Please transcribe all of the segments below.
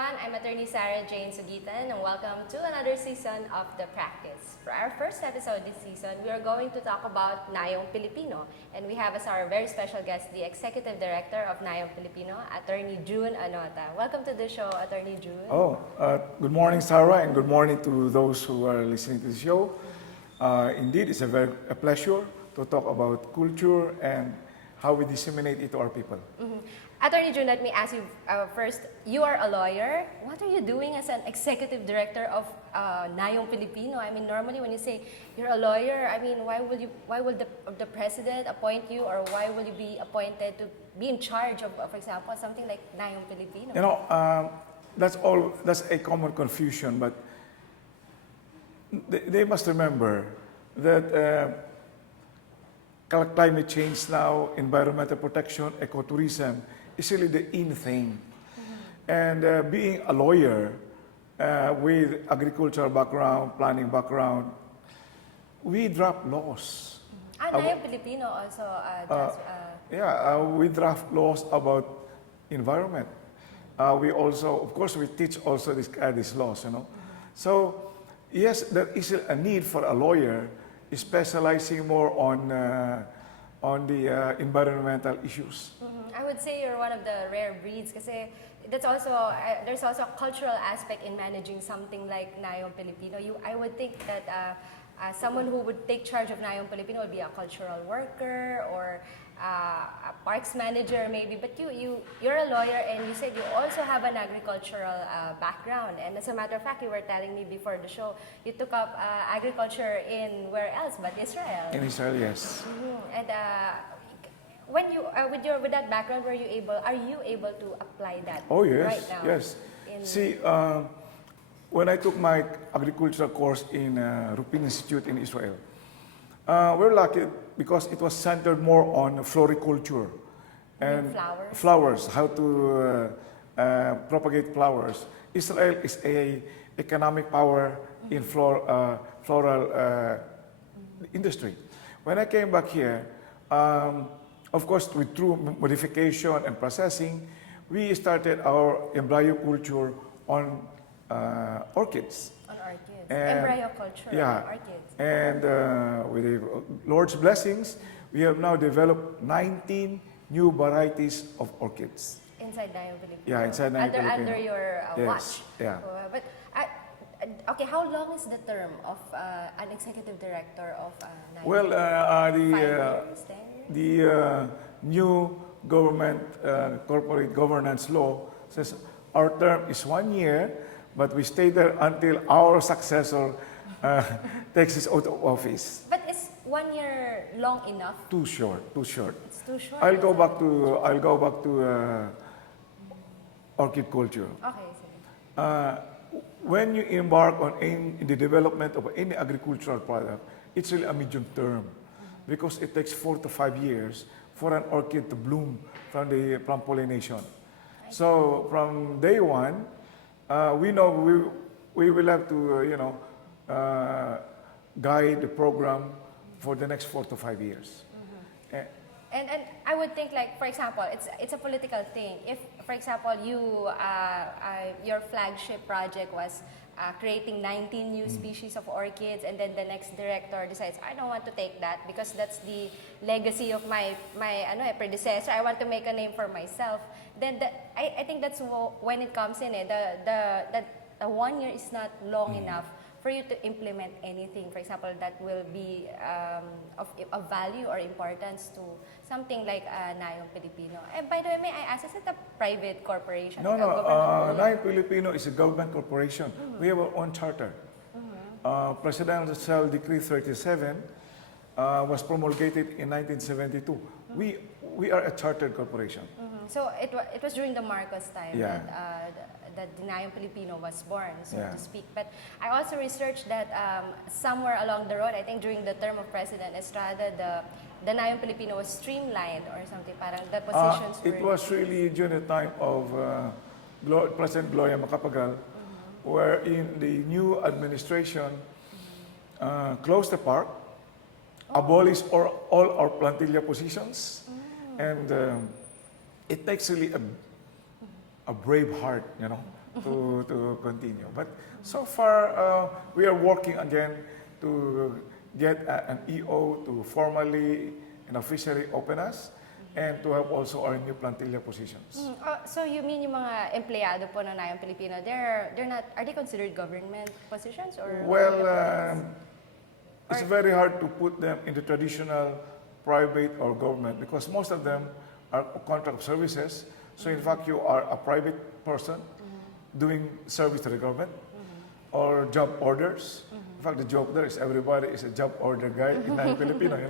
everyone. I'm Attorney Sara Suguitan, and welcome to another season of The Practice. For our first episode this season, we are going to talk about Nayong Pilipino, and we have as our very special guest the Executive Director of Nayong Pilipino, Attorney Anota. Welcome to the show, Attorney June. Good morning, Sara, and good morning to those who are listening to the show. Indeed, it's a pleasure to talk about culture and how we disseminate it to our people. Attorney June, let me ask you first. You are a lawyer. What are you doing as an executive director of Nayong Pilipino? I mean, normally when you say you're a lawyer, I mean, why will the president appoint you, or why will you be appointed to be in charge of, for example, something like Nayong Pilipino? You know, that's a common confusion, but they must remember that climate change now, environmental protection, ecotourism is really the in thing. And being a lawyer with agricultural background, planning background, we draft laws. Nayong Pilipino also we draft laws about environment. We also, of course, we teach also these laws, you know. So, yes, there is a need for a lawyer specializing more on the environmental issues. I would say you're one of the rare breeds kasi that's also there's also a cultural aspect in managing something like Nayong Pilipino. I would think that someone who would take charge of Nayong Pilipino would be a cultural worker or a parks manager maybe, but you're a lawyer and you said you also have an agricultural background, and as a matter of fact, you were telling me before the show you took up agriculture in where else but Israel. In Israel, yes. And when you with that background, are you able to apply that? Oh yes, right now? yes. See, when I took my agricultural course in Rupin Institute in Israel, we're lucky because it was centered more on floriculture and flowers, how to propagate flowers. Israel is a economic power in floral industry. When I came back here, of course, through modification and processing, we started our embryo culture on orchids. On orchids. Embryo culture on orchids. And with the Lord's blessings, we have now developed 19 new varieties of orchids. Inside Nayong Pilipino? Yeah, inside Nayong Pilipino. Under your watch? Yeah. But, okay, how long is the term of an executive director of Nayong? Well, 5 years, 10 years? the new government corporate governance law says our term is 1 year, but we stay there until our successor takes his oath of office. But is 1 year long enough? Too short. Too short. It's too short. I'll go back to orchid culture. Okay. So. When you embark on in the development of any agricultural product, it's really a medium term, because it takes 4 to 5 years for an orchid to bloom from pollination. So from day one, we know we will have to guide the program for the next 4 to 5 years. And I would think, like, for example, it's a political thing. If, for example, your flagship project was creating 19 new species of orchids, and then the next director decides, I don't want to take that because that's the legacy of my predecessor. I want to make a name for myself. Then I think that's when it comes in. The 1 year is not long enough for you to implement anything, for example, that will be of value or importance to something like Nayong Pilipino. And by the way, may I ask, is it a private corporation? No. Nayong Pilipino is a government corporation. We have our own charter. Presidential Decree 37 was promulgated in 1972. We are a chartered corporation. So it was during the Marcos time that the Nayong Pilipino was born, so to speak. But I also researched that somewhere along the road, I think during the term of President Estrada, the Nayong Pilipino was streamlined or something. Parang the positions were... It was really during the time of President Gloria Macapagal, where in the new administration closed the park, abolished all our plantilla positions, and it takes really a brave heart, to continue. But so far, we are working again to get an EO to formally and officially open us and to have also our new plantilla positions. So you mean yung mga empleyado po ng Nayong Pilipino, they're not, are they considered government positions or? Well, it's very hard to put them in the traditional private or government because most of them are contract services. So in fact, you are a private person doing service to the government or job orders. In fact, the job there is everybody is a job order guy in Nayong Filipino,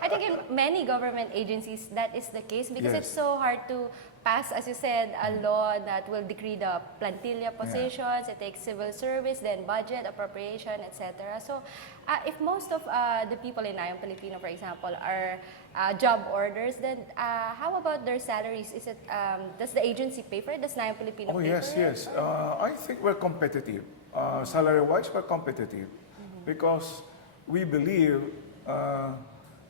I think in many government agencies that is the case because it's so hard to pass, as you said, a law that will decree the plantilla positions. It takes civil service, then budget, appropriation, etc. So, if most of the people in Nayong Filipino, for example, are job orders, then how about their salaries? Is it does the agency pay for it? Does Nayong Filipino pay yes, for it? yes. I think we're competitive. Salary-wise, we're competitive because we believe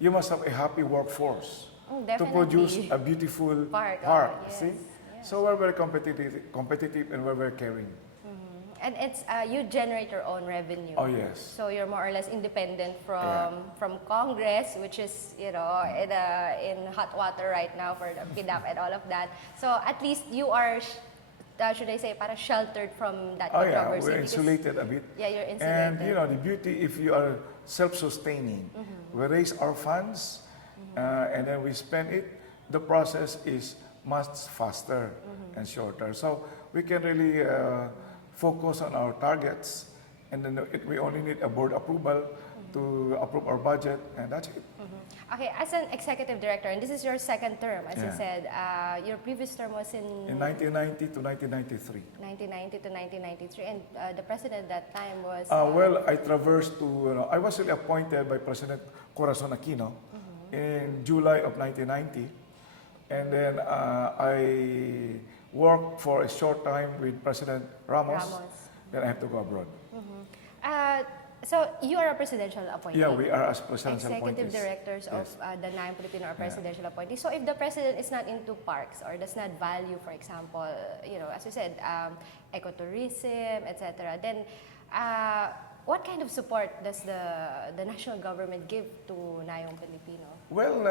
you must have a happy workforce to produce a beautiful park. See? Yes. So we're very competitive and we're very caring. And it's you generate your own revenue. Oh yes. So you're more or less independent from Congress, which is in hot water right now for the PDAP and all of that. So at least you are, should I say, para sheltered from that controversy. We're insulated a bit. Yeah, you're insulated. And the beauty if you are self-sustaining, we raise our funds and then we spend it. The process is much faster and shorter. So we can really focus on our targets, and then we only need a board approval to approve our budget, and that's it. Okay, as an executive director, and this is your second term, as you said, your previous term was in 1990 to 1993. 1990 to 1993, and the president at that time was... Well, I traversed to, I was really appointed by President Corazon Aquino in July of 1990, and then I worked for a short time with President Ramos. Then I have to go abroad. So you are a presidential appointee. Yeah, we are as presidential Executive appointees. directors of the Nayong Pilipino are presidential appointees. So if the president is not into parks or does not value, for example, as you said, ecotourism, etc., then what kind of support does the national government give to Nayong Pilipino? Well,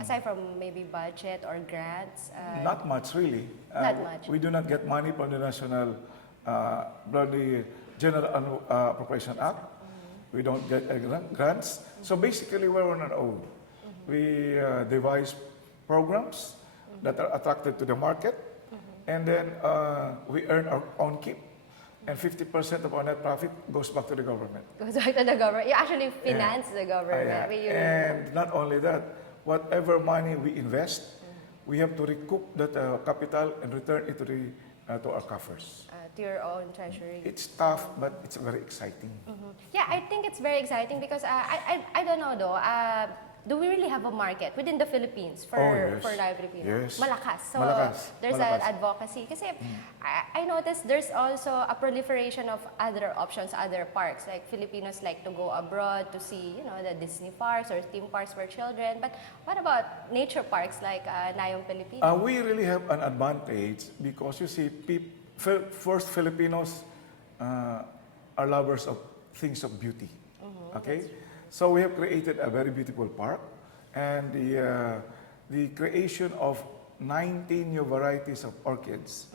aside from maybe budget or grants? not much really. Not much. We do not get money from the national, from the General Appropriation Act. We don't get grants. So basically, we're on our own. We devise programs that are attractive to the market, and then we earn our own keep. And 50% of our net profit goes back to the government. Goes back to the government. You actually finance the government. And not only that, whatever money we invest, we have to recoup that capital and return it to our coffers. To your own treasury. It's tough, but it's very exciting. Yeah, I think it's very exciting because I don't know though. Do we really have a market within the Philippines for Nayong Pilipino? Yes. Malakas. So there's Malakas. an advocacy. Kasi I noticed there's also a proliferation of other options, other parks. Like Filipinos like to go abroad to see, the Disney parks or theme parks for children. But what about nature parks like Nayong Pilipino? We really have an advantage because you see, first Filipinos are lovers of things of beauty. Okay? So we have created a very beautiful park, and the creation of 19 new varieties of orchids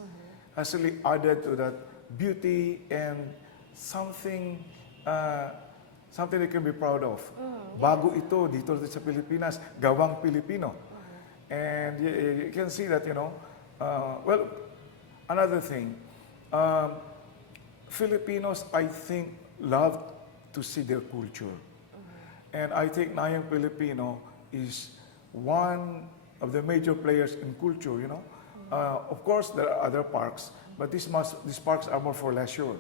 has really added to that beauty and something they can be proud of. Bago ito dito sa Pilipinas, gawang Pilipino. And you can see that, well, another thing, Filipinos, I think, love to see their culture. And I think Nayong Pilipino is one of the major players in culture, Of course, there are other parks, but these parks are more for leisure.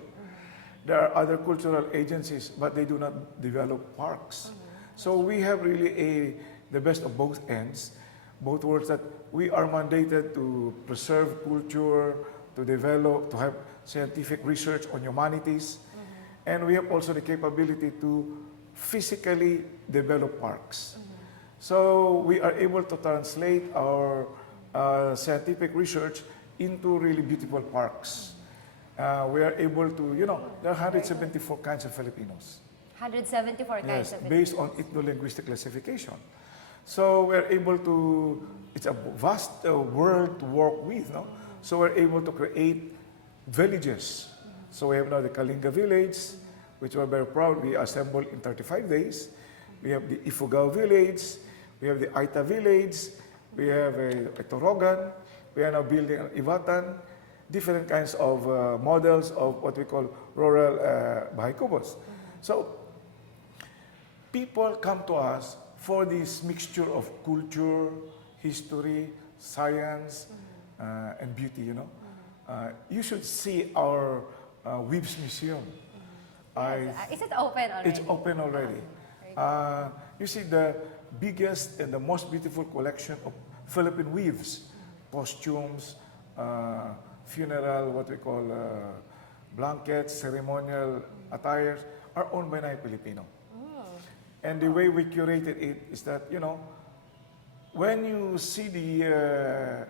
There are other cultural agencies, but they do not develop parks. So we have really the best of both ends, both worlds, that we are mandated to preserve culture, to develop, to have scientific research on humanities, and we have also the capability to physically develop parks. So we are able to translate our scientific research into really beautiful parks. We are able to, there are 174 kinds of Filipinos. 174 kinds Yes, of based on ethno-linguistic classification. So we're able to, it's a vast world to work with, no? So we're able to create villages. So we have now the Kalinga village, which we're very proud. We assembled in 35 days. We have the Ifugao village. We have the Aita village. We have a Torogan. We are now building an Ivatan. Different kinds of models of what we call rural bahay kubos. So people come to us for this mixture of culture, history, science, and beauty, you should see our Weaves Museum. Is it open already? It's open already. You see the biggest and the most beautiful collection of Philippine weaves, costumes, funeral, what we call blankets, ceremonial attires, are owned by Nayong Pilipino. And the way we curated it is that, when you see the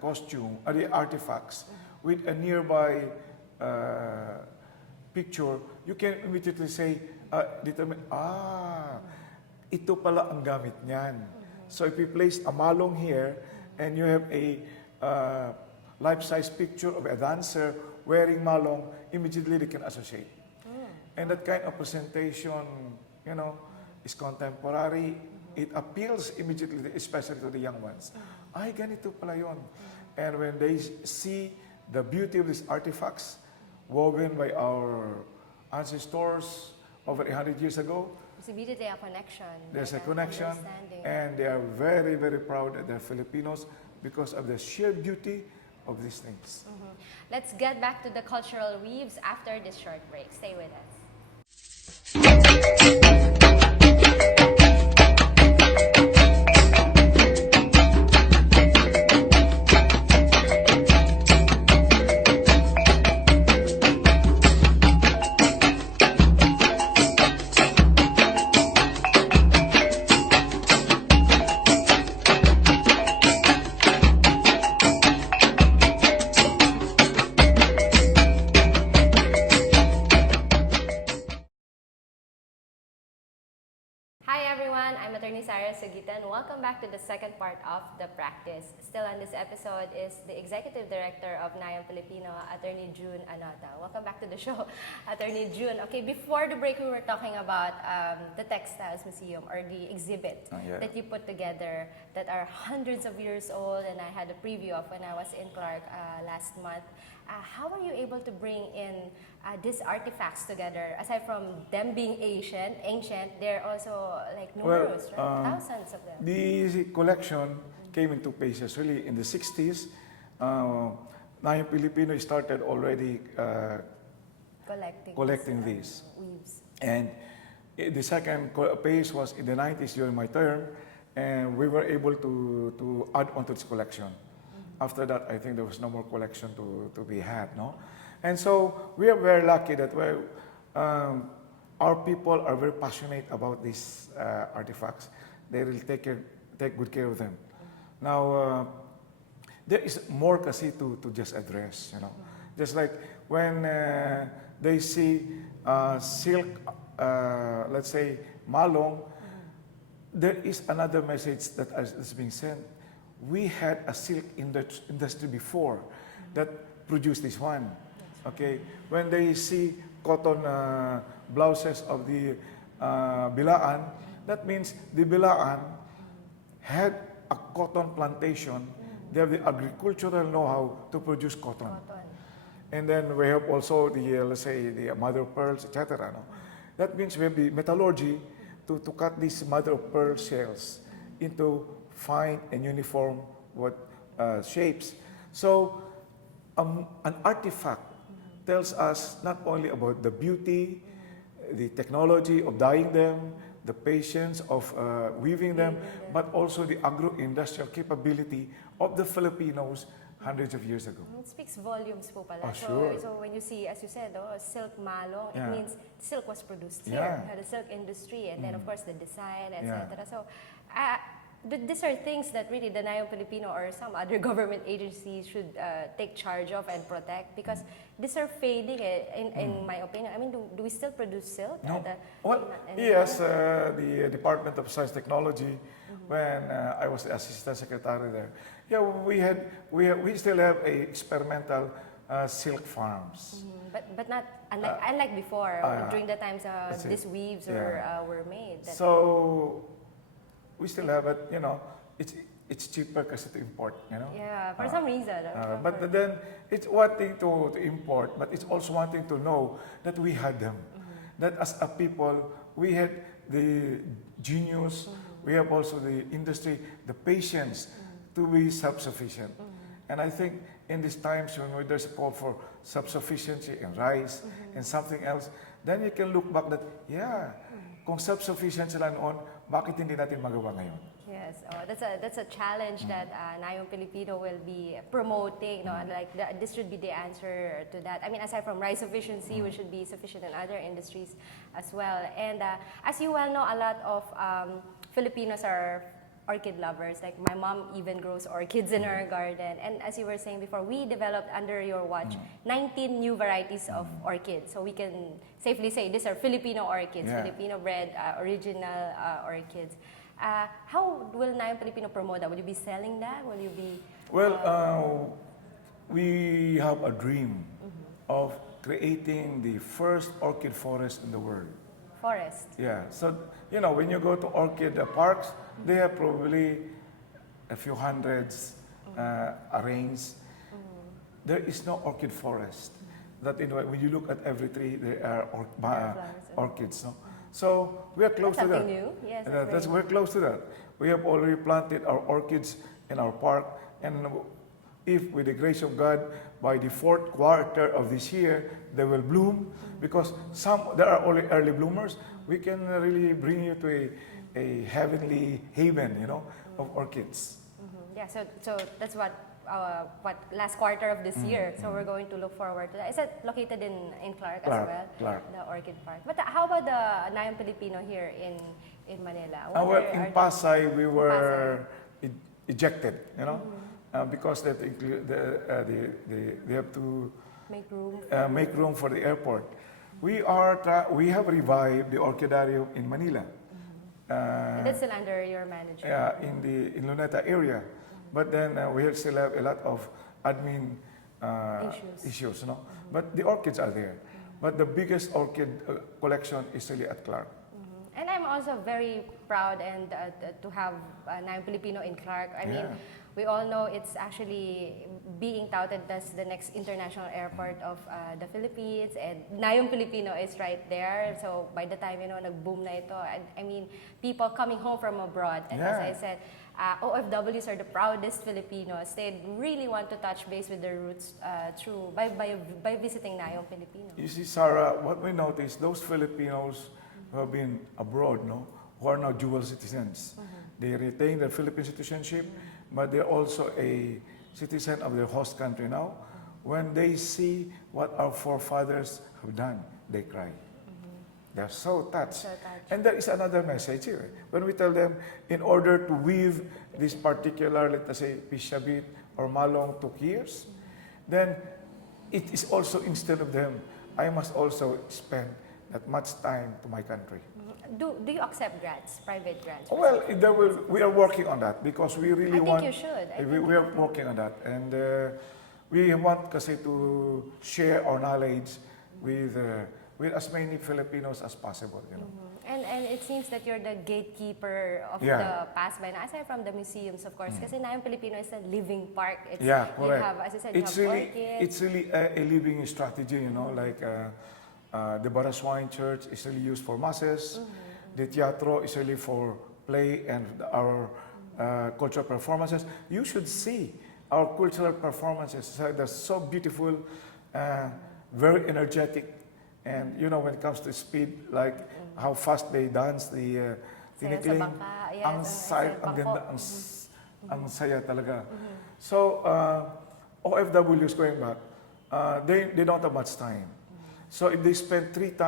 costume or the artifacts with a nearby picture, you can immediately say, determine, ito pala ang gamit niyan. So if you place a malong here and you have a life-size picture of a dancer wearing malong, immediately they can associate. And that kind of presentation, is contemporary. It appeals immediately, especially to the young ones. Ay, ganito pala yun. And when they see the beauty of these artifacts woven by our ancestors over 100 years ago, There's immediately a connection. there's a like connection, understanding. and they are very, very proud that they're Filipinos because of the sheer beauty of these things. Let's get back to the cultural weaves after this short break. Stay with us. Hi everyone, I'm Atty. Sara Suguitan. Welcome back to the second part of the practice. Still on this episode is the Executive Director of Nayong Filipino, Atty. June Anota. Welcome back to the show, Atty. June. Okay, before the break we were talking about the Textiles Museum or the exhibit that you put together that are hundreds of years old, and I had a preview of when I was in Clark last month. How are you able to bring in these artifacts together? Aside from them being ancient, they're also like numerous, right? Thousands of them. The collection came in two phases. Really, in the 60s, Nayong Pilipino started already collecting these. Weaves. And the second phase was in the 90s during my term, and we were able to add on to this collection. After that, I think there was no more collection to be had, no? And so we are very lucky that our people are very passionate about these artifacts. They will take good care of them. Now, there is more kasi to just address, Just like when they see silk, let's say malong, there is another message that is being sent. We had a silk industry before that produced this one. Okay, when they see cotton blouses of the Bilaan, that means the Bilaan had a cotton plantation. They have the agricultural know-how to produce cotton. And then we have also the, let's say, the mother of pearls, etc. No? That means we have the metallurgy to cut these mother of pearl shells into fine and uniform shapes. So an artifact tells us not only about the beauty, the technology of dyeing them, the patience of weaving them, but also the agro-industrial capability of the Filipinos hundreds of years ago. It speaks volumes po pala. Oh, sure. So when you see, as you said, silk malong, Yeah. it means silk was produced here. Yeah. The silk industry, and then of course the design, etc. Yeah. So these are things that really the Nayong Pilipino or some other government agencies should take charge of and protect, because these are fading, in my opinion. I mean, do we still produce silk? No. Not anymore? Yes, the Department of Science Technology, when I was the assistant secretary there, yeah, we still have a experimental silk farms. But not unlike before, during the times these weaves were made. So we still have it, it's cheaper because to import, Yeah, for some reason. But then it's one thing to import, but it's also one thing to know that we had them. That as a people, we had the genius, we have also the industry, the patience to be self-sufficient. And I think in these times when there's a call for self-sufficiency in rice and something else, then you can look back that, kung self-sufficient sila noon, bakit hindi natin magawa ngayon? Yes, that's a challenge that Nayong Pilipino will be promoting. This should be the answer to that. I mean, aside from rice sufficiency, we should be sufficient in other industries as well. And as you well know, a lot of Filipinos are orchid lovers. Like my mom even grows orchids in her garden. And as you were saying before, we developed under your watch 19 new varieties of orchids. So we can safely say these are Filipino orchids, Filipino bred, original orchids. How will Nayong Pilipino promote that? Will you be selling that? Will you be... Well, we have a dream of creating the first orchid forest in the world. Forest? Yeah. So, when you go to orchid parks, they have probably a few hundreds arranged. There is no orchid forest. That when you look at every tree, there are orchids. No? So we are close to that. Something new. Yes, We're close to that. We have already planted our orchids in our park, and if with the grace of God, by the fourth quarter of this year, they will bloom, because there are only early bloomers. We can really bring you to a heavenly haven, of orchids. Yeah, so that's what last quarter of this year. So we're going to look forward to that. Is it located in Clark as well? Clark. The Orchid Park. But how about the Nayong Filipino here in Manila? In Pasay, we were ejected, because they have to make room for the airport. We have revived the Orchidario in Manila. And that's still under your management? Yeah, in Luneta area. But then we still have a lot of admin issues. But the orchids are there. But the biggest orchid collection is really at Clark. And I'm also very proud and to have Nayong Filipino in Clark. I mean, we all know it's actually being touted as the next international airport of the Philippines, and Nayong Filipino is right there. So by the time, nag-boom na ito, I mean, people coming home from abroad, and as I said, OFWs are the proudest Filipinos. They really want to touch base with their roots by visiting Nayong Filipino. You see, Sara, what we noticed, those Filipinos who have been abroad, who are now dual citizens, they retain their Philippine citizenship, but they're also a citizen of their host country now. When they see what our forefathers have done, they cry. They're so touched. And there is another message here. When we tell them, in order to weave this particular, let us say, pishabit or malong took years, then it is also instead of them, I must also spend that much time to my country. Do you accept grants, private grants? Well, we are working on that because we really want... I think you should. We are working on that. And we want kasi to share our knowledge with as many Filipinos as possible. And it seems that you're the gatekeeper of the pasbay. Aside from the museums, of course, kasi Nayong Filipino is a living park. Correct. You have, as I said, it's you have really, orchids. It's really a living strategy, like the Baraswain Church is really used for masses. The teatro is really for play and our cultural performances. You should see our cultural performances. They're so beautiful, very energetic. And when it comes to speed, like how fast they dance, the tinikling, ang ganda, ang saya talaga. So, OFWs going back, they don't have much time. So if they spend 3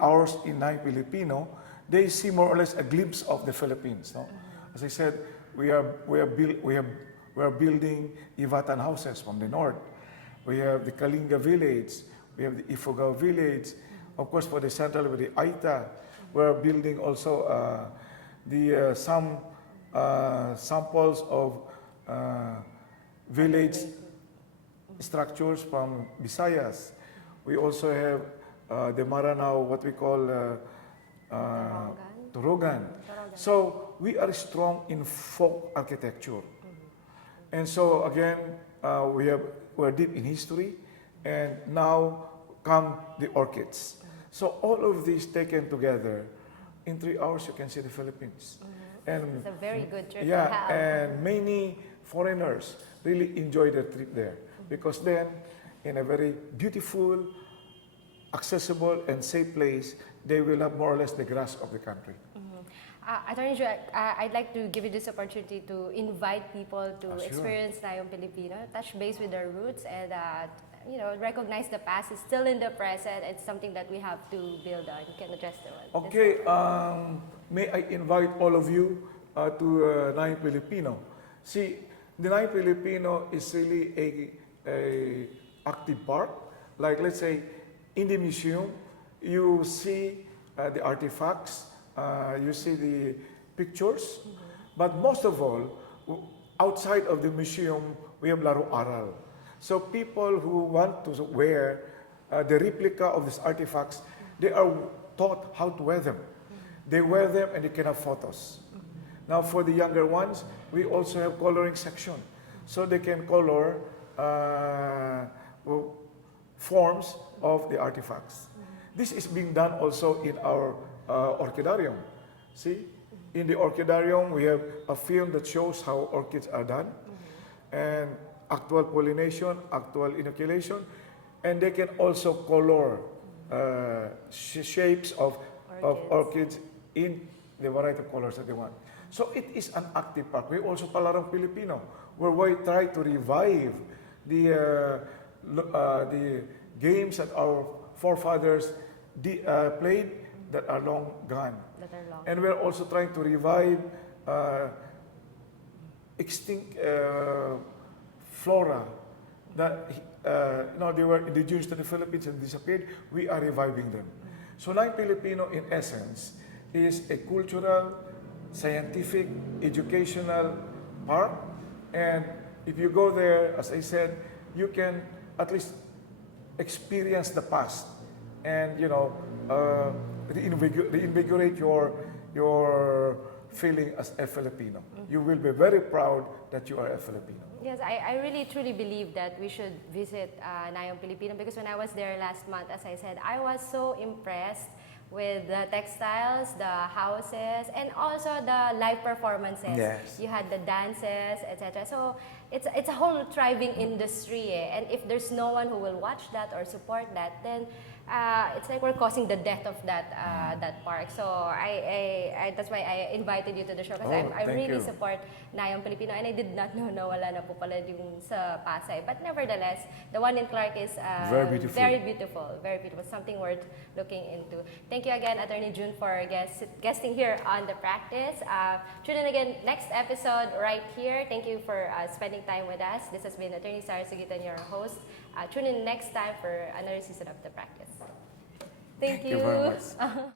hours in Nayong Filipino, they see more or less a glimpse of the Philippines. As I said, we are building Ivatan houses from the north. We have the Kalinga village. We have the Ifugao village. Of course, for the central, with the Aita, we're building also some samples of village structures from Visayas. We also have the Maranao, what we call Torogan. So we are strong in folk architecture. And so again, we're deep in history, and now come the orchids. So all of these taken together, in 3 hours you can see the Philippines. And It's a very good trip to yeah, have. and many foreigners really enjoy their trip there, because then in a very beautiful, accessible, and safe place, they will have more or less the grasp of the country. Attorney Joe, I'd like to give you this opportunity to invite people to Sure. experience Nayong Pilipino, touch base with their roots, and recognize the past is still in the present. It's something that we have to build on. You can address the one. Okay, may I invite all of you to Nayong Pilipino. See, the Nayong Pilipino is really a active part. Like, let's say, in the museum, you see the artifacts, you see the pictures, but most of all, outside of the museum, we have Laro Aral. So people who want to wear the replica of these artifacts, they are taught how to wear them. They wear them and they can have photos. Now for the younger ones, we also have coloring section. So they can color forms of the artifacts. This is being done also in our orchidarium. See, in the orchidarium, we have a film that shows how orchids are done, and actual pollination, actual inoculation, and they can also color shapes of orchids in the variety of colors that they want. So it is an active part. We also Palarong Pilipino, where we try to revive the games that our forefathers played that are long gone. And we're also trying to revive extinct flora that they were indigenous to the Philippines and disappeared. We are reviving them. So Nayong Pilipino, in essence, is a cultural, scientific, educational park. And if you go there, as I said, you can at least experience the past and reinvigorate your feeling as a Filipino. You will be very proud that you are a Filipino. Yes, I really truly believe that we should visit Nayong Pilipino, because when I was there last month, as I said, I was so impressed with the textiles, the houses, and also the live performances. Yes. You had the dances, etc. So it's a whole thriving industry, and if there's no one who will watch that or support that, then it's like we're causing the death of that park. So I that's why I invited you to the show, because I really support Nayong Pilipino, and I did not know na wala na po pala yung sa Pasay. But nevertheless, the one in Clark is very beautiful, something worth looking into. Thank you again, Attorney June, for guesting here on The Practice. Tune in again next episode right here. Thank you for spending time with us. This has been Attorney Sara Suguitan, your host. Tune in next time for another season of The Practice. Thank you Thank you very much.